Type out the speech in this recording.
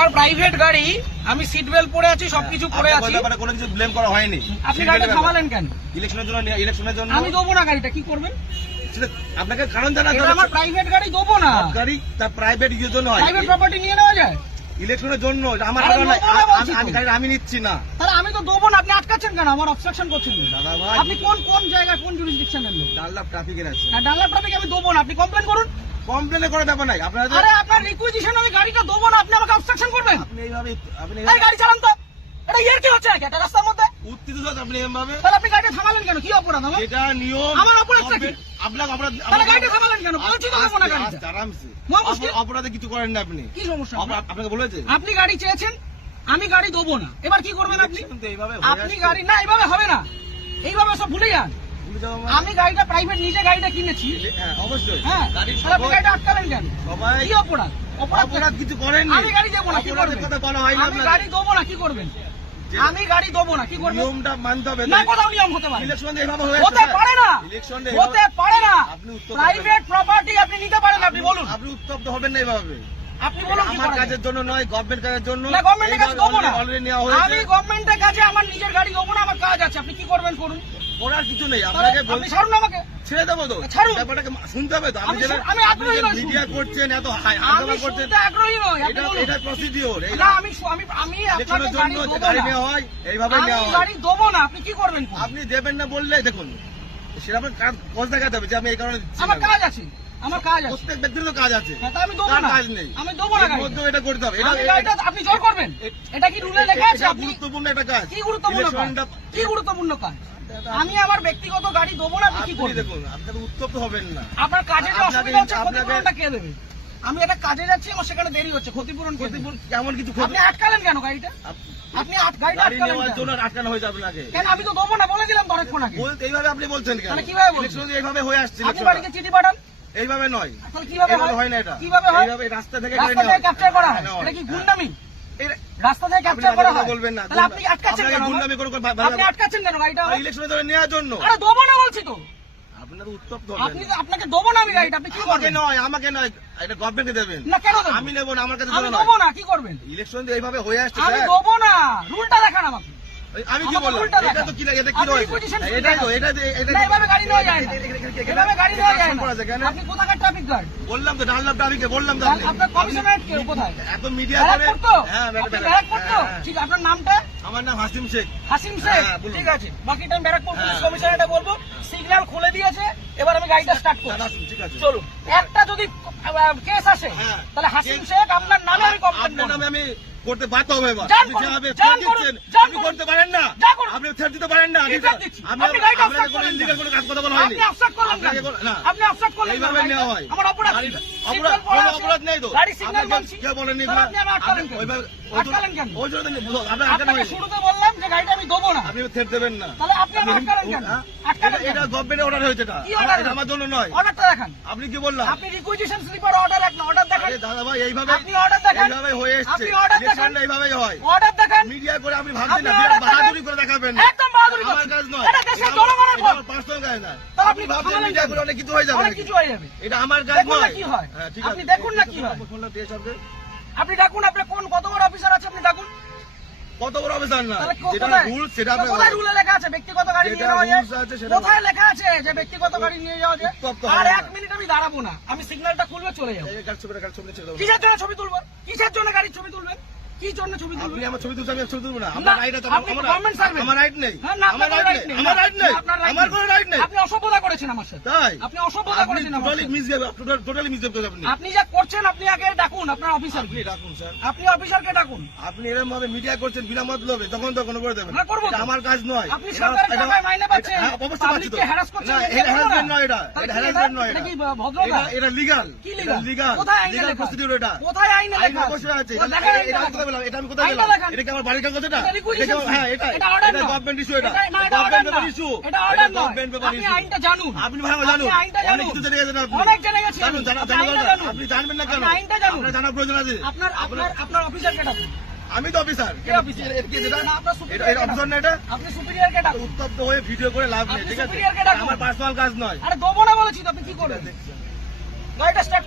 আমার প্রাইভেট গাড়ি, আমি সিট বেল্ট পরে আছি, সবকিছু করে আছি, কোনো কিছু ব্লেম করা হয়নি। আপনি গাড়িটা থামালেন কেন? ইলেকশনের জন্য আমি দেবো না গাড়িটা, কি করবেন? আপনাকে কারণ জানা এটা আমার প্রাইভেট গাড়ি, দেবো না। গাড়ি তার প্রাইভেট ইউজের জন্য হয়, প্রাইভেট প্রপার্টি নিয়ে নেওয়া যায় ইলেকশনের জন্য। আমার আরে কারণ দেবো না বলছি তো। আমি গাড়ি আমি নিচ্ছি না। তাহলে আমি তো দেবো না, আপনি আটকাচ্ছেন কেন? আমার অবস্ট্রাকশন করছেন দাদা ভাই, আপনি। কোন জায়গায়, কোন জুরিসডিকশনের লোক? ডানলাপ ট্রাফিকের আছে। ডানলাপ ট্রাফিক আমি দেবো না, আপনি কমপ্লেন করুন। কমপ্লেন করে দেবো নাই আপনারা। আরে আপনার রিকুইজিশন আমি গাড়িটা দেবো না, আপনি আমাকে অবস্ট্রাকশন করবেন? আপনি এইভাবে এই গাড়ি চালান তো, এটা ইয়ার কি হচ্ছে নাকি একটা রাস্তার মধ্যে? উত্তেজিত হচ্ছে আপনি এভাবে। তাহলে আপনি গাড়িটা থামালেন কেন? কি অপরাধ আমার? এটা নিয়ম। আমার অপরাধটা কি? আপনাকে অপরাধ। তাহলে গাড়িটা থামালেন কেন? বলছি তো দেবো না গাড়িটা। আরামসে মুশকিল। অপরাধে কিছু করেন না আপনি। কি সমস্যা? আপনাকে বলেছে আপনি গাড়ি চেয়েছেন, আমি গাড়ি দেবো না, এবার কি করবেন আপনি? কিন্তু এইভাবে আপনি গাড়ি না, এইভাবে হবে না, এইভাবে সব ভুলে যান। আমি গাড়িটা প্রাইভেট, নিজে গাড়িটা কিনেছি। হ্যাঁ অবশ্যই। হ্যাঁ, তাহলে আপনি গাড়িটা আটকালেন কেন? সবাই কি অপরাধ? অপরাধ কিছু করেননি। আমি গাড়ি দেবো না, কি করবেন? কথা বলা হয় না। আমি গাড়ি দেবো না, কি করবেন? আমি গাড়ি দেবো না, কি করবেন? নিয়মটা মানতে হবে। না, কোথাও নিয়ম হতে পারে? ইলেকশন এইভাবে হয়ে হতে পারে না, ইলেকশন হতে পারে না। আপনি উত্তর প্রাইভেট প্রপার্টি আপনি নিতে পারেন, আপনি বলুন। আপনি উত্তপ্ত হবেন না এইভাবে। আপনি বলুন কি আমার করা যায়? কাজের জন্য নয়, গভর্নমেন্ট কাজের জন্য। না, গভর্নমেন্টের কাছে দেবো না। অলরেডি নেওয়া হয়েছে। আমি গভর্নমেন্টের কাছে আমার নিজের গাড়ি দেবো না, আমার কাজ আছে, আপনি কি করবেন করুন। করার কিছু নেই। তাহলে আপনাকে আপনি ছাড়ুন আমাকে। ছেড়ে দেবো তো। ছাড়ুন। ব্যাপারটাকে শুনতে হবে তো। আমি আগ্রহী নই। মিডিয়া করছেন, এত আমি হাঙ্গামা করছেন। শুনতে আগ্রহী নই, আপনি বলুন। এটা প্রসিডিওর। না, আমি আপনাকে ইলেকশনের গাড়ি জন্য দেবো গাড়ি না। নেওয়া হয়, এইভাবে আমি নেওয়া হয়। গাড়ি দেবো না, আপনি কি করবেন করুন। আপনি দেবেন না বললে দেখুন সেরকম কাজ দেখাতে হবে যে আমি এই কারণে দিচ্ছি আমার না। কাজ আছে, আমার কাজ আছে। প্রত্যেক ব্যক্তির তো কাজ আছে। হ্যাঁ, তা আমি দেবো কার না, কাজ নেই? আমি দেবো না এর গাড়িটা। মধ্যেও এটা করতে হবে। আমি গাড়িটা আপনি জোর করবেন? এটা কি রুলে লেখা আছে? এটা আপনি গুরুত্বপূর্ণ একটা কাজ। কি গুরুত্বপূর্ণ কাজ? ইলেকশনটা- কি গুরুত্বপূর্ণ কাজ? আমি আমার ব্যক্তিগত গাড়ি দেবো না, আপনি কি আপনি করবেন? দেখুন, আপনাকে উত্তপ্ত হবেন না। আপনার কাজে যে আপনাকে- অসুবিধা হচ্ছে, আপনাকে- ক্ষতিপূরণটা কে দেবে? আমি একটা কাজে যাচ্ছি, আমার সেখানে দেরি হচ্ছে, ক্ষতিপূরণ কে দেবে? ক্ষতিপূরণ কেমন কিছু আপনি আটকালেন কেন গাড়িটা? আপনি গাড়িটা গাড়ি আটকালেন নেওয়ার কেন? জন্য আটকানো হয়েছে আপনাকে। কেন? আমি তো দেবো না বলে দিলাম তো অনেকক্ষণ আগে। এইভাবে আপনি বলছেন কেন? তাহলে কিভাবে বলছেন? ইলেকশন এইভাবে হয়ে আসছে। আপনি ইলেকশনটা। বাড়িতে চিঠি পাঠান। এইভাবে নয়। তাহলে কিভাবে এইভাবে হয়? হয় না এটা। কিভাবে হয়? এইভাবে রাস্তা থেকে রাস্তা থেকে ক্যাপচার করা হয়, এটা কি গুন্ডামি? রাস্তা থেকে আপনি ক্যাপচার করা হয়? বলবেন না। তাহলে আপনি আটকাচ্ছেন কেন? গুন্ডামি করে আপনি আটকাচ্ছেন কেন গাড়িটা? ইলেকশনের জন্য নেওয়ার জন্য। আরে দেবো না বলছি তো। আপনার উত্তপ্ত আপনি আপনাকে দেবো না আমি গাড়িটা, আপনি কি আমাকে করবেন? নয়, আমাকে নয়, এটা গভর্নমেন্টকে দেবেন। না, কেন দেবো? আমি নেবো না, আমার কাছে আমি জন্য দেবো নয়। না, কি করবেন? ইলেকশন এইভাবে হয়ে আসছে আমি স্যার। দেবো না, রুলটা দেখান আমাকে। আমি কি আমাকে বললাম? উল্টা এটা দেখান। তো কি লাগে? এটা কি আপনি রয়েছে? requisition এটাই তো, দেখান। এটা না, এভাবে গাড়ি নেওয়া যায় না। এভাবে গাড়ি নেওয়া যায় না। করা আছে কেন? আপনি কোথাকার ট্রাফিক গার্ড? বললাম তো ডানলাপ ট্রাফিকে বললাম তো আপনি। আপনার কমিশনারেট কে কোথায়? এত মিডিয়া করে। ব্যারাকপুর তো? হ্যাঁ, আপনি ব্যারাকপুর তো? হ্যাঁ। ঠিক, আপনার নামটা? আমার নাম হাসিম শেখ। হাসিম শেখ। হ্যাঁ, বলুন। ঠিক আছে, বাকিটা আমি ব্যারাকপুর পুলিশ হ্যাঁ। কমিশনারেটে বলবো। সিগন্যাল খুলে দিয়েছে, এবার আমি গাড়িটা স্টার্ট করছি। আসুন, ঠিক আছে। চলুন। একটা যদি কেস আসে, হ্যাঁ। তাহলে হাসিম শেখ আপনার নামে আমি কমপ্লেন আপনার করব। নামে আমি করতে বাধ্য হবে এবার। যান আপনি করুন, যেভাবে যান threat করুন, দিচ্ছেন, যান আপনি করুন। করতে পারেন না। যান করুন। আপনি threat দিতে পারেন না। কি threat দিচ্ছি? আপনি গাড়িটা আপনাকে obstruct কোনো করলেন illegal কেন? কোনো কাজ কথা বলা হয়নি। আপনি obstruct করলেন কেন? আপনাকে না। আপনি obstruct করলেন কেন? এইভাবে নেওয়া হয়। আমার অপরাধ কি? গাড়িটা- সিগন্যাল অপরাধ- পড়া কোনো আছে। অপরাধ নেই তো। গাড়ি সিগন্যাল আপনাকে মানছি। কে বলেননি? তাহলে আপনি আমার আটকালেন কেন? ওইভাবে- আটকালেন কেন? ওই জন্য আপনার আটকানো আপনাকে হয়নি। শুরুতে বললাম যে গাড়িটা আমি দেবো না। আপনি থ্রেট দেবেন না। তাহলে আপনি আমার আটকালেন কেন? হ্যাঁ? আটকালেন কেন? এটা গভর্নমেন্টের অর্ডার হয়েছে এটা। কি order? এটা আমার জন্য নয়। অর্ডারটা দেখান। আপনি কি বললাম? আপনি রিকুইজিশন স্লিপার অর্ডার এক না, অর্ডার দেখান। আরে দাদা ভাই এইভাবে আপনি order দেখান। এইভাবে হয়ে এসেছে। আপনি order দেখান। ইলেকশনটা এইভাবেই হয়। অর্ডার দেখান। মিডিয়া করে আপনি ভাবছেন না আপনি বিরাট order দেখান। বাহাদুরি করে দেখাবেন না। একদম বাহাদুরি আমার করছেন। কাজ নয়। এটা দেশের জনগণের ভোট। পার্সোনাল কাজ না। তাহলে আপনি ভাবছেন থামালেন মিডিয়া কেন? করে অনেক কিছু হয়ে যাবে অনেক নাকি? কিছু হয়ে যাবে। এটা আমার কাজ দেখুন না নয়। কি হয়। হ্যাঁ, ঠিক আপনি আছে। দেখুন না কি হয়। ফোনটা দিয়ে সরকার। আপনি ডাকুন, আপনার কত বড় অফিসার আছে আপনি ডাকুন। কত বড় অফিসার না তাহলে যেটা কোথায়? রুল সেটা তো কোথায় রুলে লেখা আছে ব্যক্তিগত গাড়ি নিয়ে যেটা যাওয়া যায়? rules আছে সেটা- কোথায় লেখা আছে যে ব্যক্তিগত গাড়ি নিয়ে যাওয়া যায়? উত্তপ্ত আর হবে না। 1 মিনিট আমি দাঁড়াবো না, আমি সিগন্যালটা খুলবে চলে যাবো। এই কাজ ছবি ছেড়ে দাও। কিসের জন্য ছবি তুলবেন? কিসের জন্য গাড়ির ছবি তুলবেন? কি জন্য ছবি আপনি তুলবেন? আমার ছবি তুলছেন, আমি ছবি তুলবো না। না, আমার রাইট আছে। আপনি গভর্নমেন্ট সার্ভেন্ট। আমার রাইট নেই। হ্যাঁ, না, আমার আপনার রাইট right নেই। নেই। আমার রাইট নেই। আপনার right আমার নেই। কোনো রাইট নেই। আপনি অসভ্যতা করেছেন আমার সাথে। তাই আপনি অসভ্যতা করেছেন আমার টোটালি সাথে। মিসবিহেভ, টোটালি মিসবিহেভ করেছেন আপনি। আপনি যা করছেন, আপনি আগে ডাকুন আপনার অফিসার। আপনি ডাকুন স্যার। আপনি অফিসারকে ডাকুন। আপনি এরকম ভাবে মিডিয়া করছেন বিনা মতলবে, তখন তো কোনো করে দেবেন। হ্যাঁ, করবো তো। এটা আমার কাজ নয়। আপনি সরকারের টাকায় মাইনে পাচ্ছেন, হ্যাঁ, অবশ্যই পাচ্ছি তো। পাবলিককে হ্যারাস করছেন, না, এটা এটা করবো না। harassment নয় এটা। তাহলে এটা কি harassment নয় এটা এটা। কি ভদ্রতা? এটা legal। কি এটা লিগাল? legal। কোথায় আইনে Legal লেখা? procedure এটা। কোথায় আইনে আইন লেখা? অবশ্যই আছে। ও, দেখান এটা আমি কোথায় পেলাম? এটা আমি কোথায় আইনটা পেলাম? দেখান। এটা কি আমার বাড়ির কাগজ এটা? এটা requisition এটা কি- হ্যাঁ, এটা এটা order এটা না। গভর্নমেন্ট ইস্যু এটা। এটা- না, এটা order গভর্নমেন্ট না। Paper issue. এটা order নয়। গভর্নমেন্ট পেপার আপনি ইস্যু। আইনটা জানুন। আপনি ভালো জানুন। আপনি আইনটা অনেক জানুন। কিছু জেনে গেছেন আপনি। অনেক জেনে গেছি জানুন, আমি। জানা আপনি আইনটা দরকার। জানুন। আপনি জানবেন না কেন? আপনি আইনটা জানুন। আপনার জানার প্রয়োজন আছে। আপনার অফিসারকে ডাকুন। আমি তো অফিসার। কে অফিসার? এটা কি যেটা? না, আপনার superior এটা অফিসার না এটা? আপনি সুপিরিয়রকে ডাকুন। উত্তপ্ত হয়ে ভিডিও করে লাভ নেই, আপনি ঠিক আছে? superior কে ডাকুন। আমার পার্সোনাল কাজ নয়। আরে দেবো না বলেছি তো, আপনি কি করবেন? গাড়িটা স্টার্ট